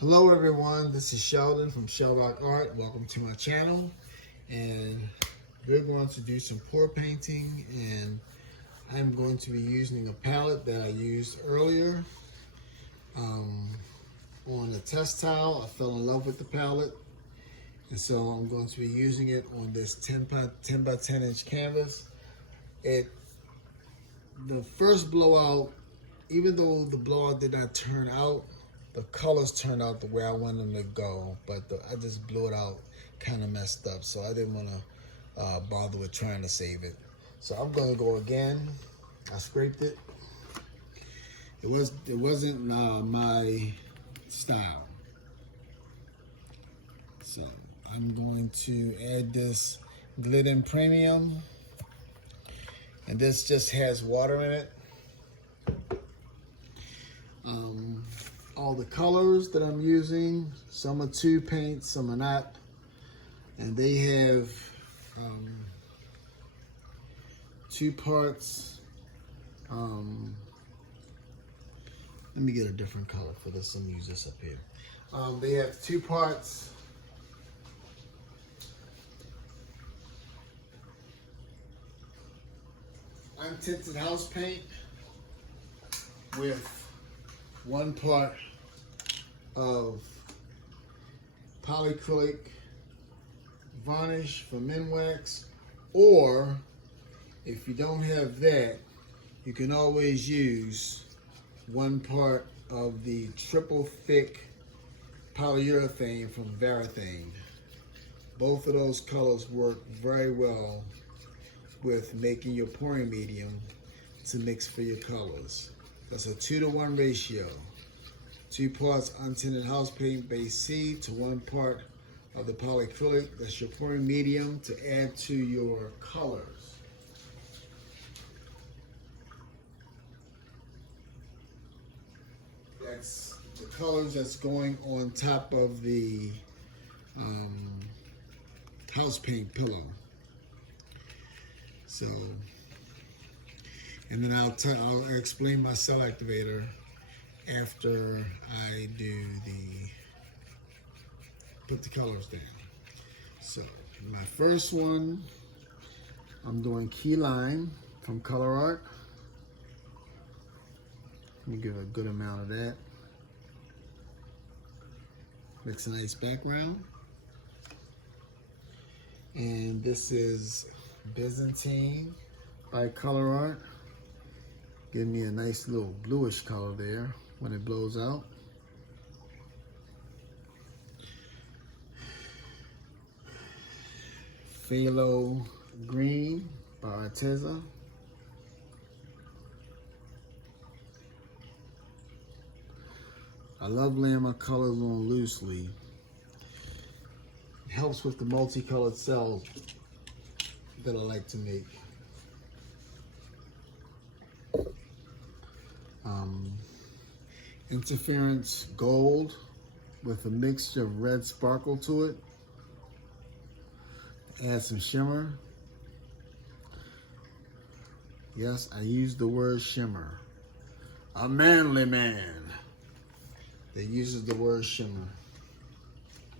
Hello everyone, this is Sheldon from ColourArte. Welcome to my channel, and we're going to do some pour painting, and I'm going to be using a palette that I used earlier on the test tile. I fell in love with the palette, and so I'm going to be using it on this 10 by 10 inch canvas. The first blowout, even though the blowout did not turn out, the colors turned out the way I wanted them to go, but I just blew it out kind of messed up, so I didn't want to bother with trying to save it. So I'm going to go again. I scraped it. It wasn't my style, so I'm going to add this Glidden Premium, and this just has water in it. All the colors that I'm using, some are 2 paints, some are not, and they have 2 parts. Let me get a different color for this. Let me use this up here. They have 2 parts. Untinted house paint with 1 part of polycrylic varnish for men wax, or if you don't have that, you can always use 1 part of the triple thick polyurethane from Byzantine. Both of those colors work very well with making your pouring medium to mix for your colors. That's a 2-to-1 ratio. 2 parts untinted house paint base C to 1 part of the polycrylic. That's your pouring medium to add to your colors. That's the colors that's going on top of the house paint pillow. So, and then I'll explain my cell activator after I put the colors down. So my first one, I'm doing Key Lime from ColourArte. Let me give a good amount of that. Makes a nice background. And this is Byzantine by ColourArte. Give me a nice little bluish color there when it blows out. Pthalo Green by Activator. I love laying my colors on loosely. It helps with the multicolored cells that I like to make. Interference Gold with a mixture of red sparkle to it. Add some shimmer. Yes, I use the word shimmer. A manly man that uses the word shimmer.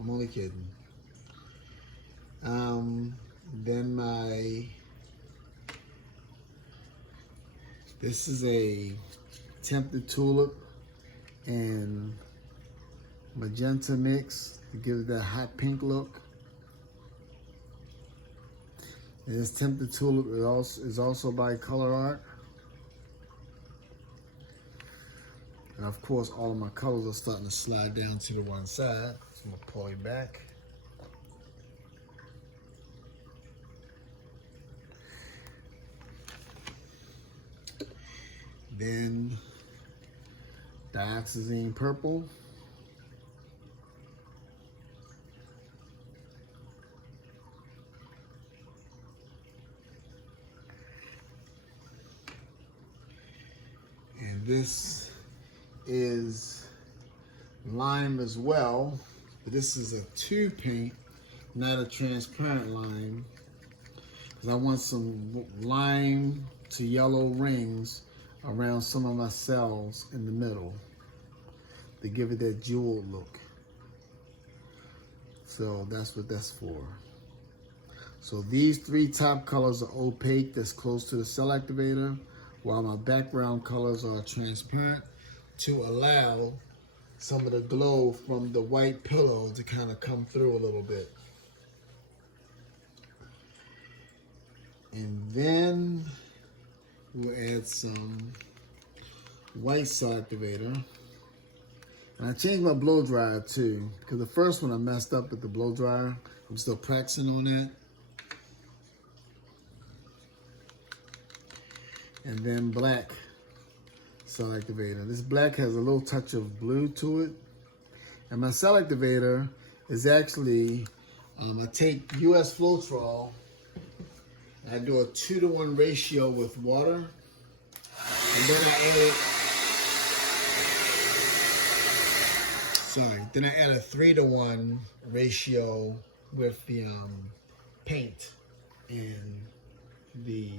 I'm only kidding. Then this is a Tempted Tulip and magenta mix to give it that hot pink look. And this Tempted Tulip is also by ColourArte. And of course, all of my colors are starting to slide down to the one side. So I'm gonna pull it back. Then Dioxazine Purple. And this is lime as well, but this is a 2 paint, not a transparent lime, because I want some lime to yellow rings around some of my cells in the middle to give it that jeweled look. So that's what that's for. So these three top colors are opaque, that's close to the cell activator, while my background colors are transparent to allow some of the glow from the white pillow to kind of come through a little bit. And then we'll add some white cell activator. And I changed my blow dryer too, because the first one I messed up with the blow dryer. I'm still practicing on that. And then black cell activator. This black has a little touch of blue to it. And my cell activator is actually, I take US floetrol, and I do a 2-to-1 ratio with water. And then I add a 3-to-1 ratio with the paint and the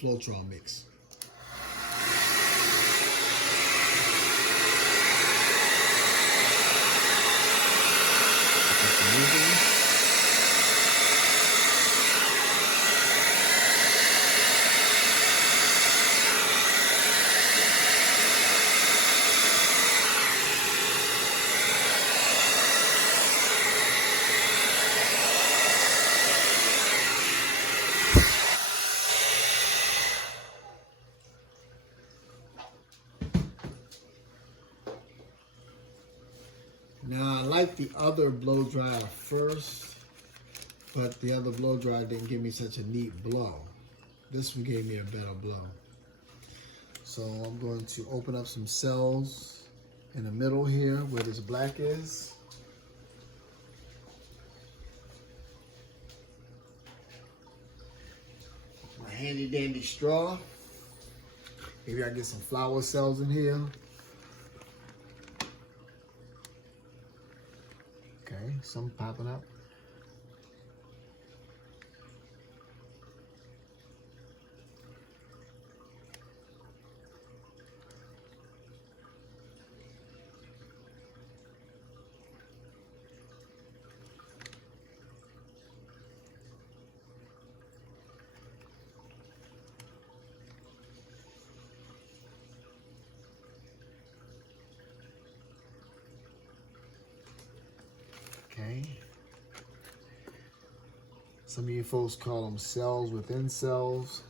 floetrol mix. Now I like the other blow dryer first, but the other blow dryer didn't give me such a neat blow. This one gave me a better blow. So I'm going to open up some cells in the middle here where this black is. My handy dandy straw. Maybe I get some flower cells in here. Okay, some popping up. Okay. Some of you folks call them cells within cells.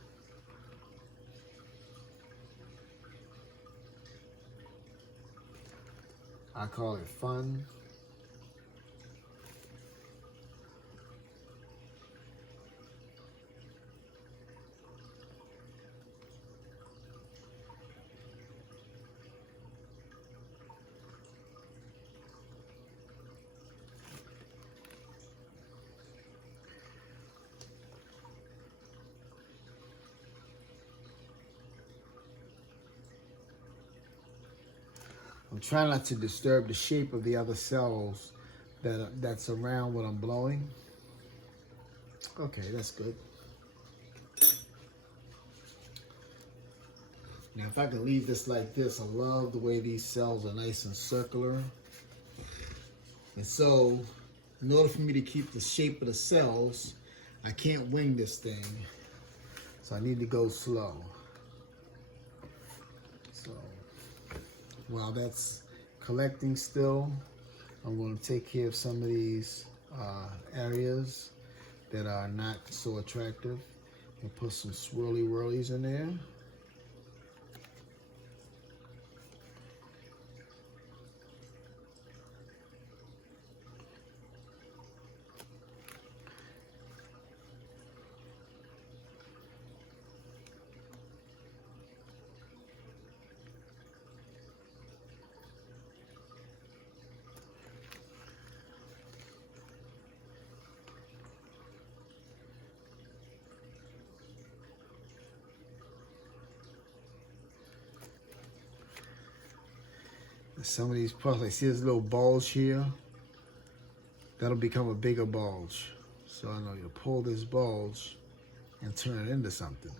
I call it fun. I'm trying not to disturb the shape of the other cells that's around what I'm blowing. Okay, that's good. Now if I can leave this like this, I love the way these cells are nice and circular. And so, in order for me to keep the shape of the cells, I can't wing this thing. So I need to go slow. So, while that's collecting still, I'm going to take care of some of these areas that are not so attractive and put some swirly whirlies in there. Some of these parts, I see this little bulge here. That'll become a bigger bulge. So I know you pull this bulge and turn it into something.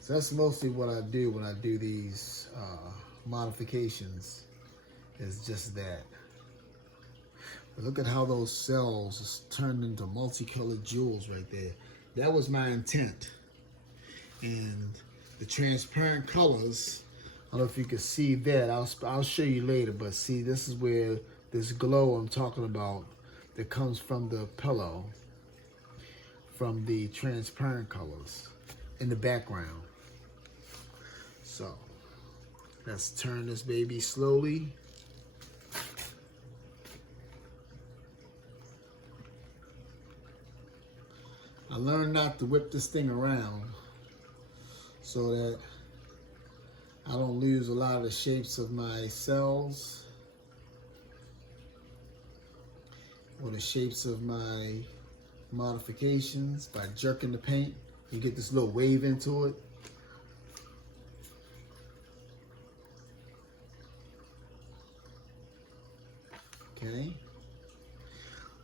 So that's mostly what I do when I do these modifications. is just that. But look at how those cells is turned into multicolored jewels right there. That was my intent. And the transparent colors, I don't know if you can see that. I'll show you later, but see, this is where this glow I'm talking about that comes from the pillow, from the transparent colors in the background. So let's turn this baby slowly. I learned not to whip this thing around so that I don't lose a lot of the shapes of my cells or the shapes of my modifications. By jerking the paint, you get this little wave into it. Okay,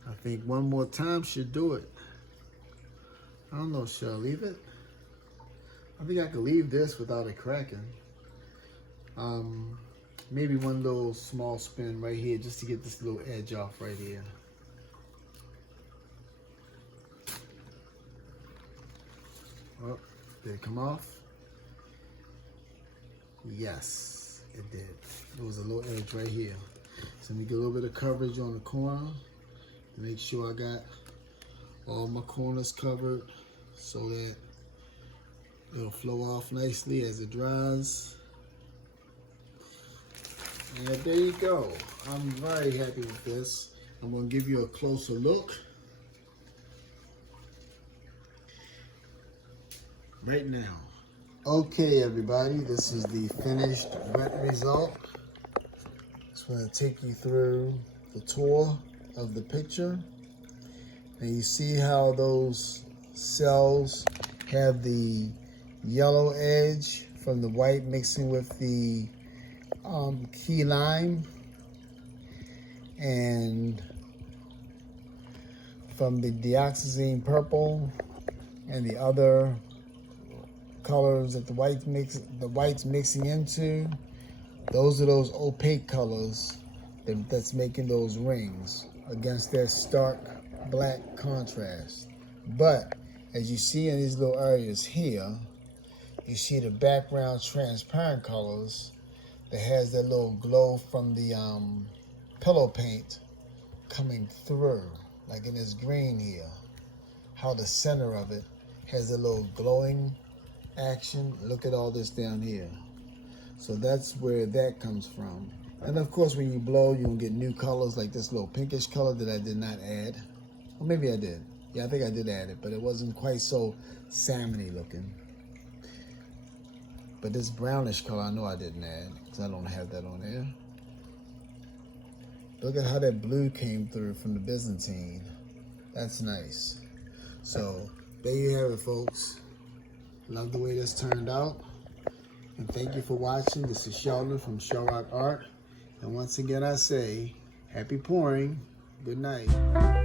I think one more time should do it. I don't know, should I leave it? I think I could leave this without it cracking. Maybe one little small spin right here just to get this little edge off right here. Oh, did it come off? Yes, it did. There was a little edge right here. So let me get a little bit of coverage on the corner to make sure I got all my corners covered so that it'll flow off nicely as it dries. And there you go. I'm very happy with this. I'm going to give you a closer look right now. Okay, everybody, this is the finished wet result. Just want to take you through the tour of the picture. And you see how those cells have the yellow edge from the white mixing with the key lime, and from the Dioxazine Purple and the other colors that the white's mixing into. Those are those opaque colors that's making those rings against their stark black contrast. But as you see in these little areas here, you see the background transparent colors that has that little glow from the pillow paint coming through, like in this green here. How the center of it has a little glowing action. Look at all this down here. So that's where that comes from. And of course, when you blow, you'll get new colors like this little pinkish color that I did not add. Or maybe I did. Yeah, I think I did add it, but it wasn't quite so salmony looking. But this brownish color, I know I didn't add, because I don't have that on there. Look at how that blue came through from the Byzantine. That's nice. So, there you have it, folks. Love the way this turned out. And thank you for watching. This is Sheldon from ColourArte. And once again, I say, happy pouring. Good night.